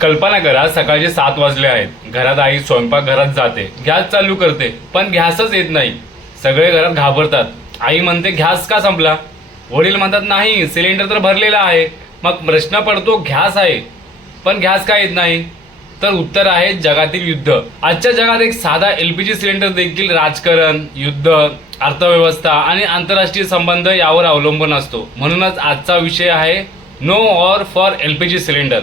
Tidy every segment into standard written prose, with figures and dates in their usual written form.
कल्पना करा, सकाळचे 7 वाजले आहेत. घरात आई स्वयंपाकघरात जाते, गॅस चालू करते, पण गॅसच येत नाही. सगळे घरात घाबरतात. आई म्हणते गॅस का संपला. वडील म्हणतात नाही, सिलेंडर तर भरलेला आहे. मग प्रश्न पडतो गॅस आहे पण गॅस का येत नाही. तर उत्तर आहे जगातील युद्ध. आजच्या जगात एक साधा एलपीजी सिलेंडर देखील राजकारण, युद्ध, अर्थव्यवस्था आणि आंतरराष्ट्रीय संबंध यावर अवलंबून असतो. म्हणूनच आजचा विषय आहे no war for LPG cylinder.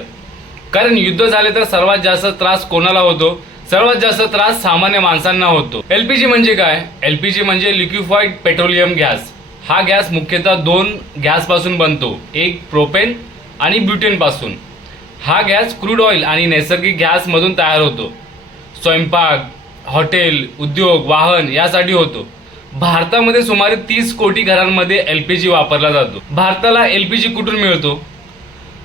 कारण युद्ध झाले तर सर्वात जास्त त्रास कोणाला होतो? सर्वात जास्त त्रास सामान्य माणसांना होतो. एलपीजी म्हणजे काय? एलपीजी म्हणजे लिक्विफाईड पेट्रोलियम गॅस. हा गॅस मुख्यतः 2 गॅस पासून बनतो, एक प्रोपेन आणि ब्युटेन पासून. हा गॅस क्रूड ऑइल आणि नैसर्गिक गॅस मधून तयार होतो. स्वयंपाक, हॉटेल, उद्योग, वाहन यासाठी होतो. भारतामध्ये सुमारे 30 कोटी घरांमध्ये एलपीजी वापरला जातो. भारताला एलपीजी कुठून मिळतो?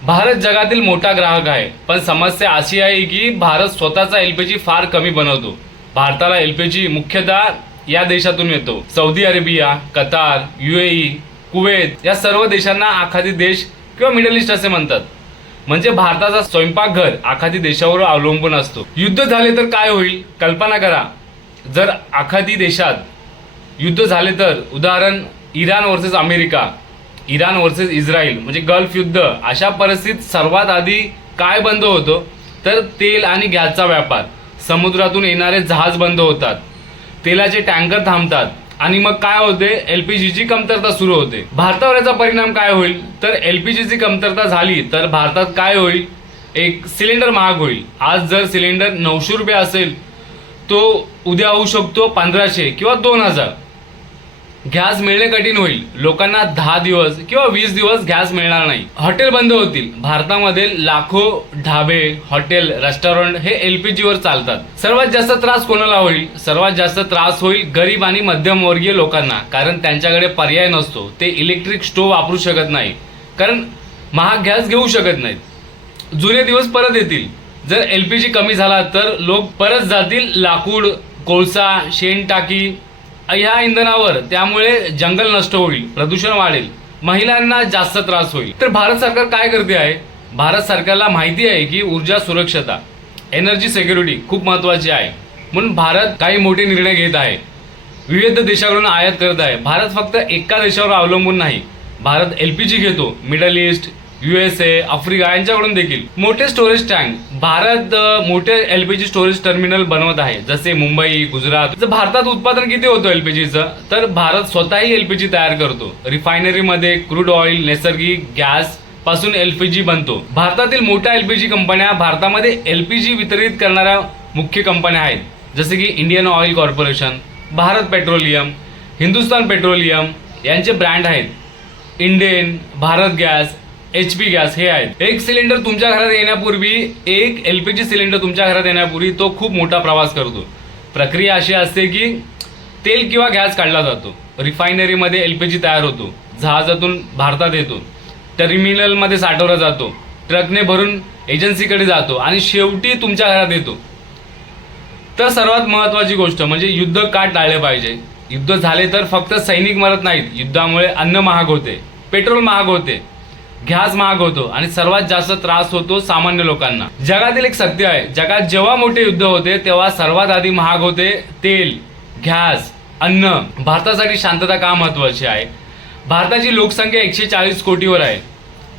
भारत जगातील मोठा ग्राहक आहे, पण समस्या अशी आहे की भारत स्वतःचा एलपीजी फार कमी बनवतो. भारताला एलपीजी मुख्यतः या देशातून येतो. Saudi Arabia, Qatar, UAE, Kuwait या सर्व देशांना आखाती देश किंवा मिडल ईस्ट असे म्हणतात. म्हणजे भारताचा स्वयंपाकघर आखाती देशावर अवलंबून असतो. युद्ध झाले तर काय होईल? कल्पना करा, जर आखाती देशात युद्ध झाले तर, उदाहरण Iran versus America, Iran versus Israel म्हणजे गल्फ युद्ध, अशा परिस्थितीत सर्वात आधी काय बंद होतो? तर तेल आणि गॅसचा व्यापार. समुद्रातून येणारे जहाज बंद होतात, तेलाचे टँकर थांबतात आणि मग काय होते? एलपीजीची कमतरता सुरू होते. भारतावर याचा परिणाम काय होईल? तर एलपीजीची कमतरता झाली तर भारतात काय होईल? एक सिलेंडर महाग होईल. आज जर सिलेंडर 900 रुपये असेल तो उद्या होऊ शकतो 1500 किंवा 2000. गॅस मिळणे कठीण होईल. लोकांना 10 दिवस किंवा 20 दिवस गॅस मिळणार नाही. हॉटेल बंद होतील. भारतामध्ये लाखो ढाबे, हॉटेल, रेस्टॉरंट हे एलपीजी वर चालतात. सर्वात जास्त त्रास कोणाला होईल? सर्वात जास्त त्रास होईल गरीब आणि मध्यमवर्गीय लोकांना. कारण त्यांच्याकडे पर्याय नसतो. ते इलेक्ट्रिक स्टोव्ह वापरू शकत नाही, कारण महाग गॅस घेऊ शकत नाहीत. जुने दिवस परत येतील. जर एलपीजी कमी झाला तर लोक परत जातील लाकूड, कोळसा, शेण टाकी ह्या इंधनावर. त्यामुळे जंगल नष्ट होईल, प्रदूषण वाढेल, महिलांना जास्त त्रास होईल. तर भारत सरकार काय करते आहे? भारत सरकारला माहिती आहे की ऊर्जा सुरक्षता, एनर्जी सिक्युरिटी खूप महत्वाची आहे. म्हणून भारत काही मोठे निर्णय घेत आहे. विविध देशाकडून आयात करत आहे. भारत फक्त एका देशावर अवलंबून नाही. भारत एलपीजी घेतो मिडल ईस्ट, USA, आफ्रिका यांच्याकडून देखील. मोठे स्टोरेज टँक. भारत मोठे एलपीजी स्टोरेज टर्मिनल बनवत आहे, जसे मुंबई, गुजरात. जर भारतात उत्पादन किती होतं एलपीजीचं? तर भारत स्वतःही एलपीजी तयार करतो. रिफायनरीमध्ये क्रूड ऑइल, नैसर्गिक गॅस पासून एलपीजी बनतो. भारतातील मोठ्या एलपीजी कंपन्या भारतामध्ये एलपीजी वितरित करणाऱ्या मुख्य कंपन्या आहेत, जसे की Indian oil corporation, Bharat petroleum, Hindustan petroleum यांचे ब्रँड आहेत. Indane, Bharat gas, HP gas हे आहेत. एक सिलेंडर तुमच्या घरात येण्यापूर्वी, एक एलपीजी सिलेंडर तुमच्या घरात येण्यापूर्वी तो खूप मोठा प्रवास करतो. प्रक्रिया अशी असते की तेल किंवा गॅस काढला जातो, रिफायनरीमध्ये एलपीजी तयार होतो, जहाजातून भारतात येतो, टर्मिनलमध्ये साठवला जातो, ट्रकने भरून एजन्सीकडे जातो आणि शेवटी तुमच्या घरात येतो. तर सर्वात महत्वाची गोष्ट म्हणजे युद्ध का टाळले पाहिजे? युद्ध झाले तर फक्त सैनिक मरत नाहीत. युद्धामुळे अन्न महाग होते, पेट्रोल महाग होते, गॅस महाग होतो आणि सर्वात जास्त त्रास होतो सामान्य लोकांना. जगातील एक सत्य आहे, जगात जेव्हा मोठे युद्ध होते तेव्हा सर्वात आधी महाग होते तेल, गॅस, अन्न. भारतासाठी शांतता का महत्वाची आहे? भारताची लोकसंख्या 140 कोटीवर आहे.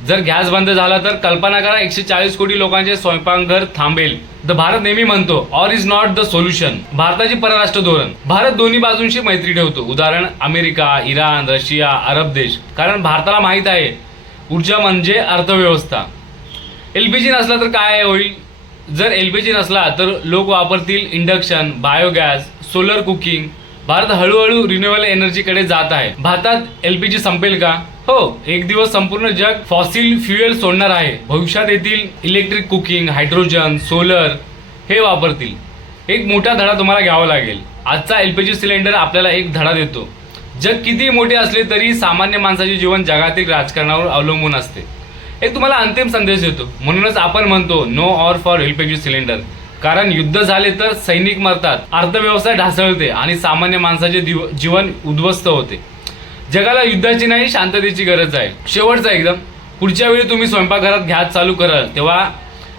जर गॅस बंद झाला तर कल्पना करा 140 कोटी लोकांचे स्वयंपाकघर थांबेल. तर भारत नेहमी म्हणतो or is not the solution. भारताची परराष्ट्र धोरण. भारत दोन्ही बाजूंशी मैत्री ठेवतो. उदाहरण अमेरिका, इराण, रशिया, अरब देश. कारण भारताला माहित आहे ऊर्जा म्हणजे अर्थव्यवस्था. एलपीजी नसला तर काय होईल? जर एलपीजी नसला तर लोक वापरतील induction, biogas, solar cooking. Bharat हळूहळू रिन्युएबल एनर्जीकडे जात आहे. भारतात एलपीजी संपेल का? हो, एक दिवस संपूर्ण जग फॉसिल फ्युएल सोडणार आहे. भविष्यात येथील इलेक्ट्रिक कुकिंग, हायड्रोजन, सोलर हे वापरतील. एक मोठा धडा तुम्हाला घ्यावा लागेल. आजचा एलपीजी सिलेंडर आपल्याला एक धडा देतो. जग किती मोठे असले तरी सामान्य माणसाचे जीवन जगातील राजकारणावर अवलंबून असते. एक तुम्हाला अंतिम संदेश देतो. म्हणूनच आपण म्हणतो no war for LPG cylinder. कारण युद्ध झाले तर सैनिक मरतात, अर्थव्यवस्था ढासळते आणि सामान्य माणसाचे जीवन उद्ध्वस्त होते. जगाला युद्धाची नाही, शांततेची गरज आहे. शेवटचा एकदम, पुढच्या वेळी तुम्ही स्वयंपाकघरात गॅस चालू कराल तेव्हा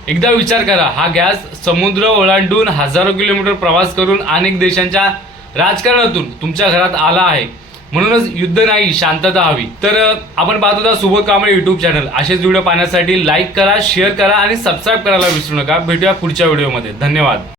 एकदा विचार करा, हा गॅस समुद्र ओलांडून हजारो किलोमीटर प्रवास करून अनेक देशांच्या राजकारणातून तुमच्या घरात आला आहे. म्हणूनच युद्ध नाही, शांतता हवी. तर आपण पाहत होता सुबोध कांबळे युट्यूब चॅनल. असेच व्हिडिओ पाहण्यासाठी लाईक करा, शेअर करा आणि सबस्क्राईब करायला विसरू नका. भेटूया पुढच्या व्हिडिओमध्ये. धन्यवाद.